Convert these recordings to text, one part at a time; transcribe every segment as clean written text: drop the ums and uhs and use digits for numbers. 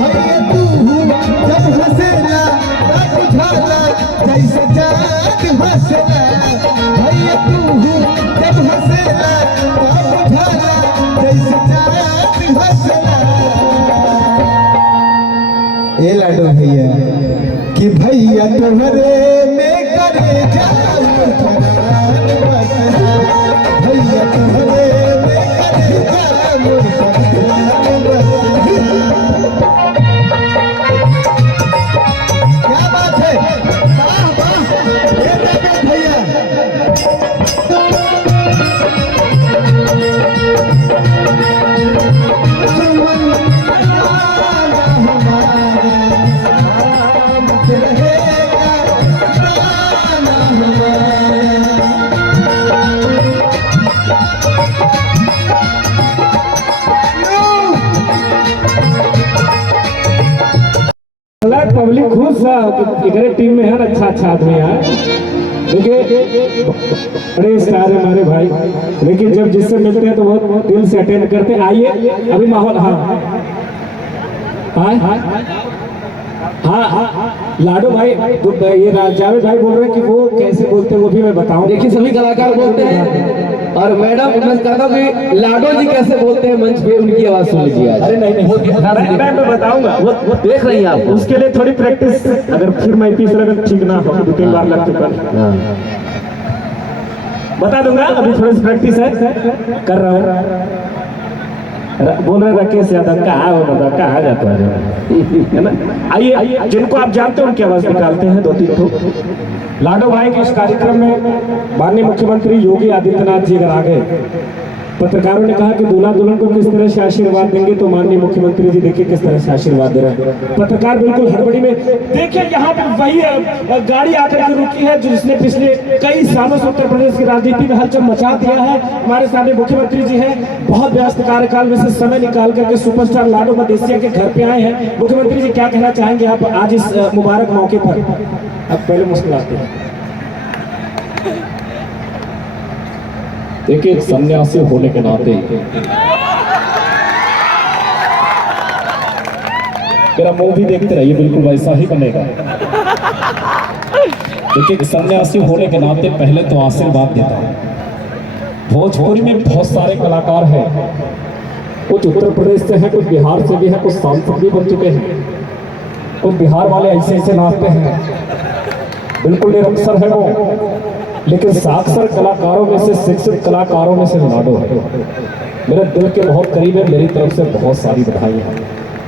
भैया तू जब हंसेला तब बुझाला जैसे चाँद हंसेला। भैया तू जब हंसेला तब बुझाला जैसे चाँद हंसेला। ए लाडो भैया कि भैया तुम्हारे में करे जाऊं फरार बसरा। भैया तुम्हारे में करे जाऊं फरार बसरा। क्या बात है, वाह वाह, ये देखो भैया। पब्लिक खुश है टीम में है अच्छा आदमी है। देखिए बड़े स्टार है हमारे भाई, लेकिन जब जिससे मिलते हैं तो बहुत दिल से अटेंड करते हैं। आइए अभी माहौल हाँ लाडो भाई तो ये जावेद भाई बोल रहे हैं कि वो कैसे बोलते हैं वो भी मैं बताऊं। देखिए सभी कलाकार बोलते हैं और मैडम मैं कहता हूँ कि लाडो जी कैसे बोलते हैं मंच पे, उनकी आवाज सुन लीजिए आज। अरे नहीं मैं बताऊंगा, वो देख रही हैं आप, उसके लिए थोड़ी प्रैक्टिस, अगर फिर मैं तीसरा अगर ठीक ना हो 2-3 बार लग चुका बता दूंगा। अभी थोड़ी सी प्रैक्टिस है कर रहा हूँ। बोल रहे राकेश यादव कहाँ हो, बता कहाँ जाता है ना। आइए जिनको आप जानते हो उनकी आवाज निकालते हैं 2-3 ठो। लाडो भाई के इस कार्यक्रम में माननीय मुख्यमंत्री योगी आदित्यनाथ जी अगर आ गए, पत्रकारों ने कहा कि दूल्हा दुल्हन को किस तरह से आशीर्वाद देंगे, तो माननीय मुख्यमंत्री जी देखिए किस तरह से आशीर्वाद दे रहे हैं। पत्रकार बिल्कुल हड़बड़ी में, देखिए यहाँ पे वही गाड़ी आकर के रुकी है जिसने पिछले कई सालों से उत्तर प्रदेश की राजनीति में हलचल मचा दिया है। हमारे सामने मुख्यमंत्री जी हैं, बहुत व्यस्त कार्यकाल में से समय निकाल करके सुपरस्टार लाडो मदेसिया के घर पे आए हैं। मुख्यमंत्री जी क्या कहना चाहेंगे आप आज इस मुबारक मौके पर? अब पहले मुस्कुराते हैं। देखिए एक सन्यासी होने के नाते मेरा मुंह भी देखते रहिए, बिल्कुल वैसा ही बनेगा। देखिए एक सन्यासी होने के नाते पहले तो आशीर्वाद देता हूँ। भोजपुरी में बहुत सारे कलाकार हैं, कुछ उत्तर प्रदेश से हैं, कुछ बिहार से भी हैं, कुछ सांसद भी बन चुके हैं। कुछ बिहार वाले ऐसे ऐसे नाचते हैं, बिल्कुल निरक्षर है वो, लेकिन साक्षर कलाकारों में से, शिक्षित कलाकारों में से लाडो है। मेरे दिल के बहुत करीब है, मेरी तरफ से बहुत सारी बधाइयाँ।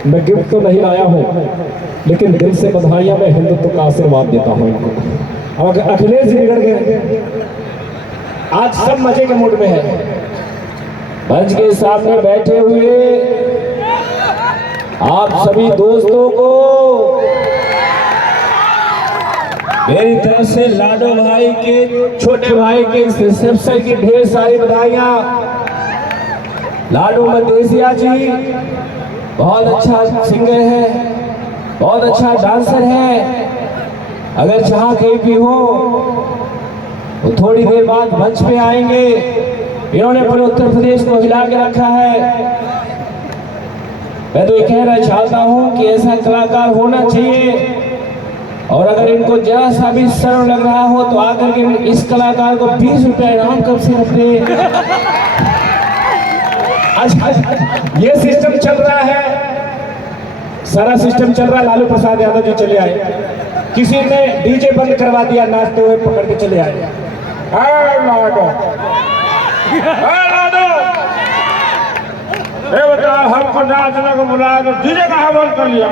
मैं गिफ्ट तो नहीं लाया हूँ, लेकिन दिल से बधाइयाँ, मैं हिंदुत्व का आशीर्वाद देता हूँ इनको। अब अखिलेश जी बिगड़ गए, आज सब मजे के मूड में है। मंच के सामने बैठे हुए आप सभी दोस्तों को मेरी तरफ से लाडो भाई के छोटे भाई के रिसेप्शन की ढेर सारी बधाइयां। लाडो मदेसिया जी बहुत अच्छा सिंगर है, बहुत अच्छा डांसर है। अगर चाह कहीं भी हो तो थोड़ी देर बाद मंच पे आएंगे। इन्होंने पूरे उत्तर प्रदेश को हिला के रखा है। मैं तो ये कहना चाहता हूँ कि ऐसा कलाकार होना चाहिए, और अगर इनको जरा सा भी शर्म लग रहा हो तो आकर के इस कलाकार को 20 रुपए इनाम कब से रखते। ये सिस्टम चल रहा है, सारा सिस्टम चल रहा है। लालू प्रसाद यादव जी चले आए, किसी ने डीजे बंद करवा दिया, नाचते हुए पकड़ के चले आए। बता हमको नाचने को बुलाया तो डीजे कहाँ बंद कर लिया?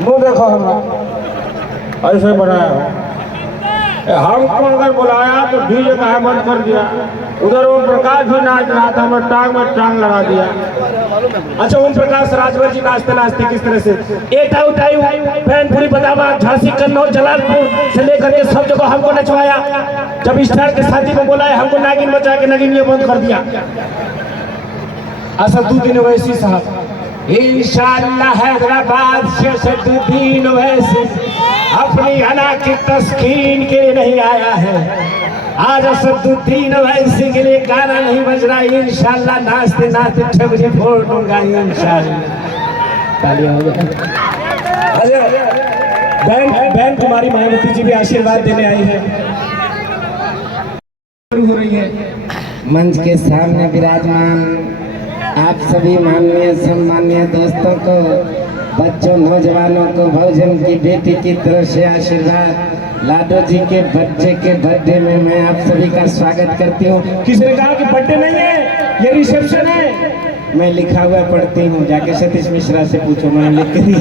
मुँह देखो हमारा ऐसे बनाया। हमको अगर बुलाया तो डीजे कहाँ बंद कर दिया? उधर ओम प्रकाश भी नाच रहा था, मैं टांग में टांग लगा दिया। अच्छा ओम प्रकाश राजभर जी नाचते नाचते किस तरह से फैनपुरी बदामा झांसी कन्नौज जलालपुर से लेकर के सब जगह हमको नचवाया। जब स्टार के शादी में बुलाया हमको नागिन बचा के नगिन ये बंद कर दिया। असदुद्दीन ओवैसी साहब, इंशाअल्लाह हैदराबाद से असदुद्दीन ओवैसी अपनी अना की तस्कीन के लिए नहीं आया है। आज असदुद्दीन ओवैसी के लिए गाना नहीं बज रहा। इंशाअल्लाह नाचते नाचते ठगरी फोड़ दूंगा इंशाअल्लाह। तालियां हो जाए। बहन बहन कुमारी मायावती जी भी आशीर्वाद देने आई है। हो रही है मंच के सामने विराजमान आप सभी माननीय सम्मानीय दोस्तों को, बच्चों नौजवानों को भोजन की बेटी की तरफ से आशीर्वाद। लाडो जी के बर्थडे में मैं आप सभी का स्वागत करती हूँ। किसी ने कहा कि बर्थडे नहीं है, ये रिसेप्शन है। मैं लिखा हुआ पढ़ती हूँ, जाके सतीश मिश्रा से पूछो, मैंने लिख के दिया।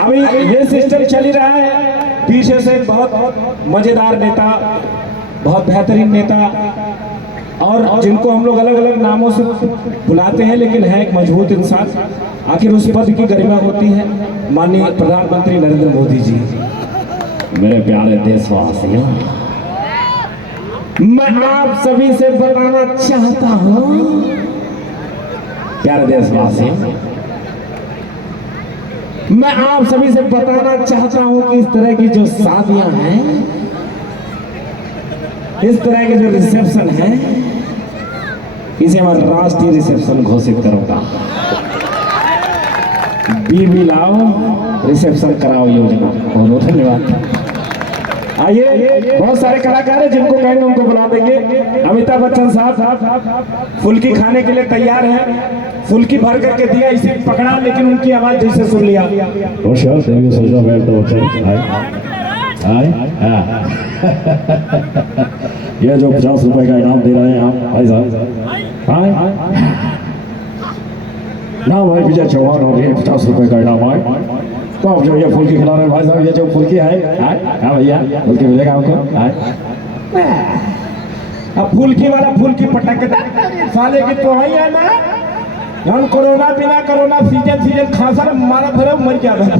अभी ये सिस्टम चल ही रहा है। पीछे से बहुत मजेदार नेता, बहुत बेहतरीन नेता, और जिनको हम लोग अलग अलग नामों से बुलाते हैं, लेकिन है एक मजबूत इंसान। आखिर उस पद की गरिमा होती है माननीय प्रधानमंत्री नरेंद्र मोदी जी। मेरे प्यारे देशवासियों, मैं आप सभी से बताना चाहता हूँ, प्यारे देशवासियों, मैं आप सभी से बताना चाहता हूँ कि इस तरह की जो शादियां हैं, इस तरह के जो रिसेप्शन है, इसे मैं राष्ट्रीय रिसेप्शन घोषित करूंगा। बीबी लाओ रिसेप्शन कराओ योजना। बहुत बहुत धन्यवाद। आइए, बहुत सारे कलाकार हैं, जिनको कहेंगे उनको बुला देंगे। अमिताभ बच्चन साहब फुल्की खाने के लिए तैयार हैं। फुल्की भर करके दिया, इसे पकड़ा, लेकिन उनकी आवाज जैसे सुन लिया। ये जो 50 रुपए का इनाम दे रहे हैं आप भाई साहब, ना भाई विजय चौहान, और ये 50 रुपए का इनाम है। तो आप जो ये फुल्की खिला रहे हैं भाई साहब, ये जो फुल्की है, हाँ भैया फुल्की मिलेगा हमको। अब फुल्की वाला फुल्की पटक के साले की तो है या ना, हम कोरोना बिना कोरोना सीजन खांसा मारा भरे मर जा रहा।